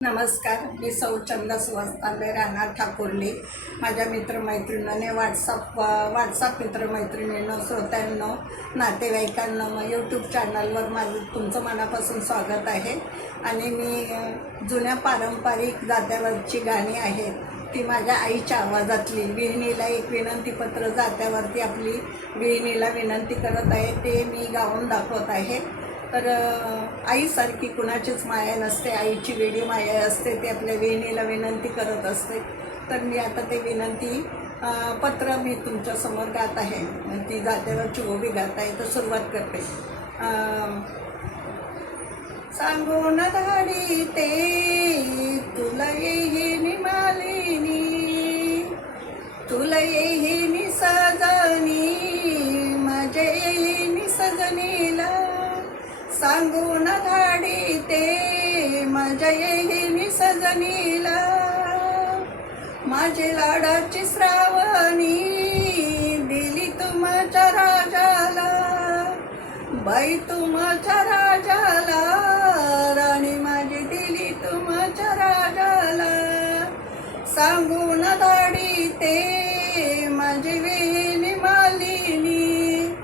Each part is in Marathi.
नमस्कार, मी सौ चंदा सुवास्तांबे राहणार ठाकुर्ली. माझ्या मित्रमैत्रिणींनी व्हॉट्सअप मित्रमैत्रिणींनो, श्रोत्यांनो, नातेवाईकांनो, यूट्यूब चॅनलवर माझं तुमचं मनापासून स्वागत आहे. आणि मी जुन्या पारंपरिक जात्यावरची गाणी आहेत ती माझ्या आईच्या आवाजातली विहिणीला एक विनंतीपत्र जात्यावरती आपली विहिणीला विनंती करत आहे ते मी गाऊन दाखवत आहे. तर आईसारखी कुणाचीच माया नसते, आईची वेडी माया असते, ते आपल्या विहिणीला विनंती करत असते. तर मी आता ते विनंती पत्र मी तुमच्यासमोर गात आहे. ती जात्यावरची ओवी गात आहे. तर सुरुवात करते. सांगून धाडी ते तुला येईनी मालिनी, तुला येईनी सजनी, माझ्या येईनी सजनीला. सांगून धाडी ते माझ्या येईनी सजनीला, माझी लाडाची श्रावणी दिली तुमच्या राजाला. बाई तुमच्या राजाला, राणी माझी दिली तुमच्या राजाला. सांगून धाडी ते माझी विहिणी मालिनी,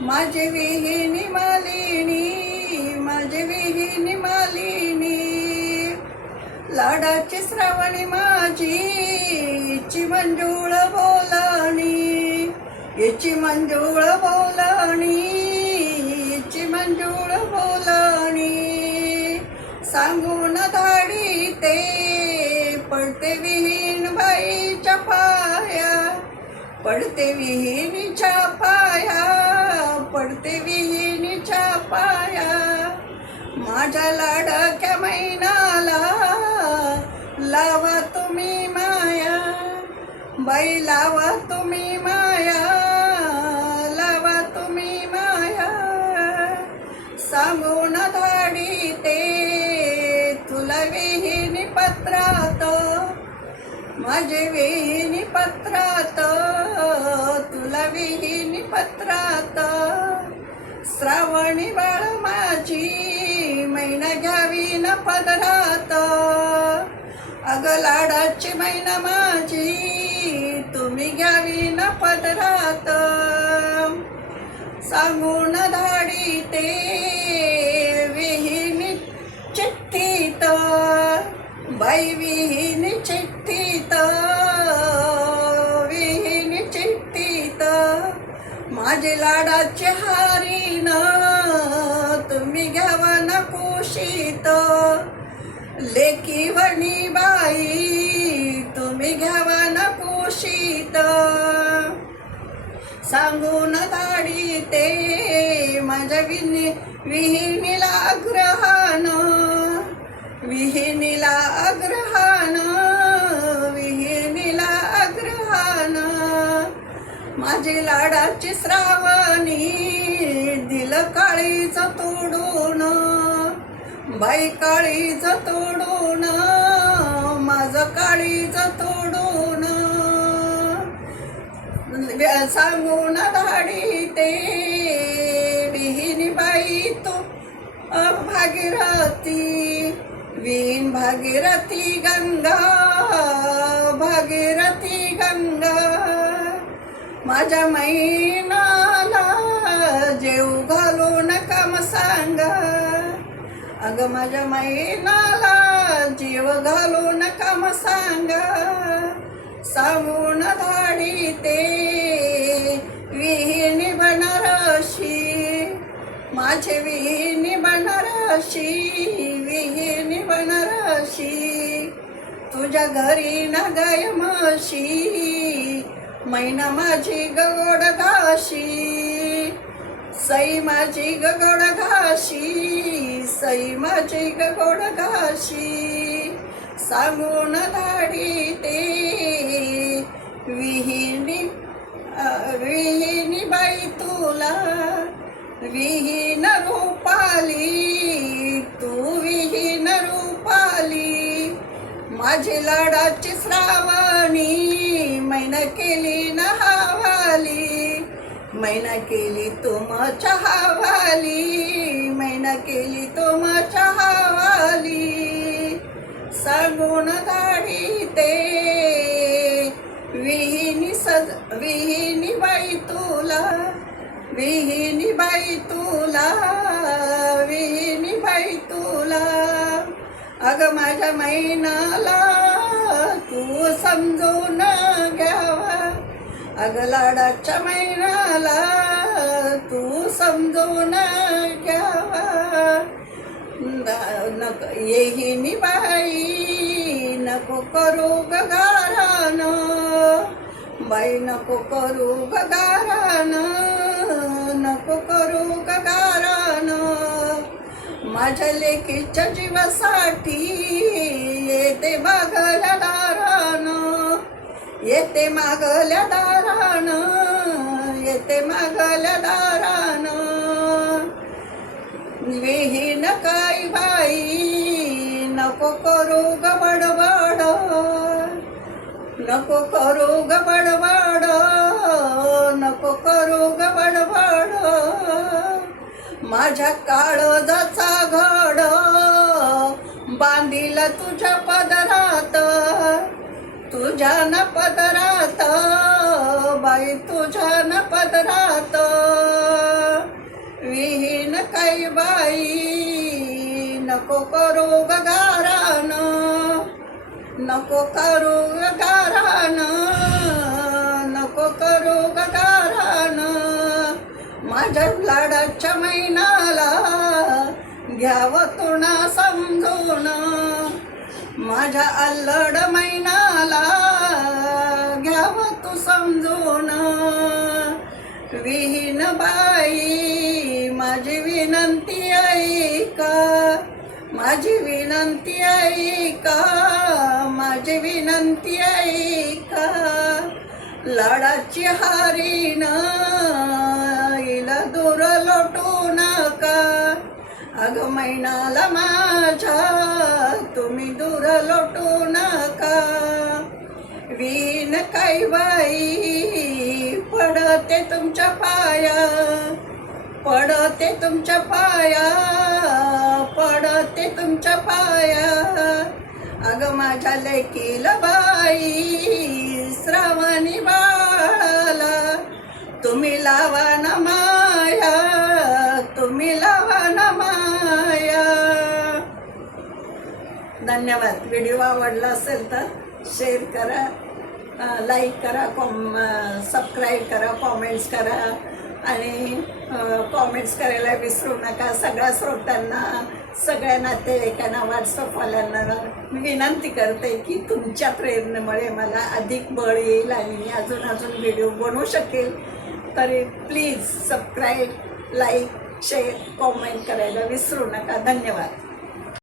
माझी विहिणी मालिनी, माझी विहिणी मालिनी. लाडाची श्रावणी माझी इची मंजुळ बोलाणी, इची मंजुळ बोलाणी, इची मंजुळ बोलाणी. सांगून धाडी ते पडते विहीन बाईच्या पाया, पडते विहिणीच्या पाया, पडते विहिणीच्या पाया. माझ्या लाडक्या मैनाला लावा तुम्ही माया, बाई लावा तुम्ही माया, लावा तुम्ही माया. सांगून धाडी ते तुला विहिणी पत्रात, माझे विहिणी पत्रात, तुला विहिणी पत्रात. श्रावणी बाळ माझी मैना घ्यावी न पदरात, अग लाडाची मैना माझी तुम्ही घ्यावी न पदरात. सांगून धाडी ते विहिणी चिठ्ठीत, बाई विहिणी चिठ्ठीत, विहिणी चिठ्ठीत. माझे लाडाचे हारीन तुम्ही घ्यावा न कुशीत, लेकी वणी बाई तुम्ही घ्यावा न कुशीत. सांगून धाडी ते माझ्या विहिणीला अग्रहान, विहिणीला अग्रहान, विहिणीला अग्रहान. माझी लाडाची श्रावणी दिलं काळीच तोडून, बाई काळीच तोडून, माझं काळीच तोडून. सांगून धाडी ते विहिणी बाई तू भागीरथी, विहीन भागीरथी गंगा, भागीरथी गंगा. माझ्या मैनाला जेव घालू नका म सांगा, अग माझ्या मैनाला जीव घालू नका म सांगा. सांगून धाडी ते विहिणी बनारशी, माझे विहिणी बनारशी, विहिणी बनारशी. तुझ्या घरी ना गाय म्हशी, मैना माझी गगोड घाशी, सई माझी गगोड घाशी, सई माझी गगोड घाशी. सांगून धाडी ते विहिणी विहिणी बाई तुला विहीन रूपाली, तू विहीन रूपाली. माझी लाडाची श्रावणी मैना केली न हवाली, मैना केली तुमच्या हवाली, मैना केली तुमच्या हवाली. करून गाडी ते विहिनी बाई तुला विहिनी बाई तुला विहिनी बाई तुला अग माझ्या मैनाला तू समजून घ्यावा अग लाडाच्या मैनाला तू समजून घ्यावा येहिनी बाई नको करू गगारान बाई नको करू गगारान नको करू गगारान माझ्या लेकीच्या जीवासाठी येते मागल्या दारान येते मागल्या दारान येते मागल्या दारान विहीन काय बाई नको करू ग बडबड नको करू ग बडबड नको करू ग बडबड माझ्या काळजाचा घड बांधील तुझ्या पदरात तुझ्या न पदरात बाई तुझ्या न पदरात विहीन काही बाई नको करू गगारान नको करू गगारान नको करू गगारान माझ्या लाडाच्या मैनाला घ्यावं तुना समजून माझ्या अल्लड मैनाला घ्यावं तू समजून विहीन बाई माझी विनंती ऐका माझी विनंती ऐका माझी विनंती ऐका लाडाची हारीन हिला दूर लोटू नका अग मैनाला माझ्या तुम्ही दूर लोटू नका विहीन काही बाई पडते तुमच्या पाया पडते तुमच्या पाया पडते तुमच्या पाया अग माझ्या लेकीला बाई श्रावणी बाळाला तुम्ही लावा ना माया तुम्ही लावा ना माया धन्यवाद. व्हिडिओ आवडला असेल तर शेअर करा, लाईक करा, सबस्क्राईब करा, कॉमेंट्स करा आणि कॉमेंट्स करायला विसरू नका. सगळ्या श्रोत्यांना सगळ्या नातेवाईकांना व्हॉट्सअपवाल्यांना मी विनंती करते की तुमच्या प्रेरणेमुळे मला अधिक बळ येईल आणि अजून व्हिडिओ बनवू शकेल. तरी please subscribe, like, share, comment करायला विसरू नका. धन्यवाद.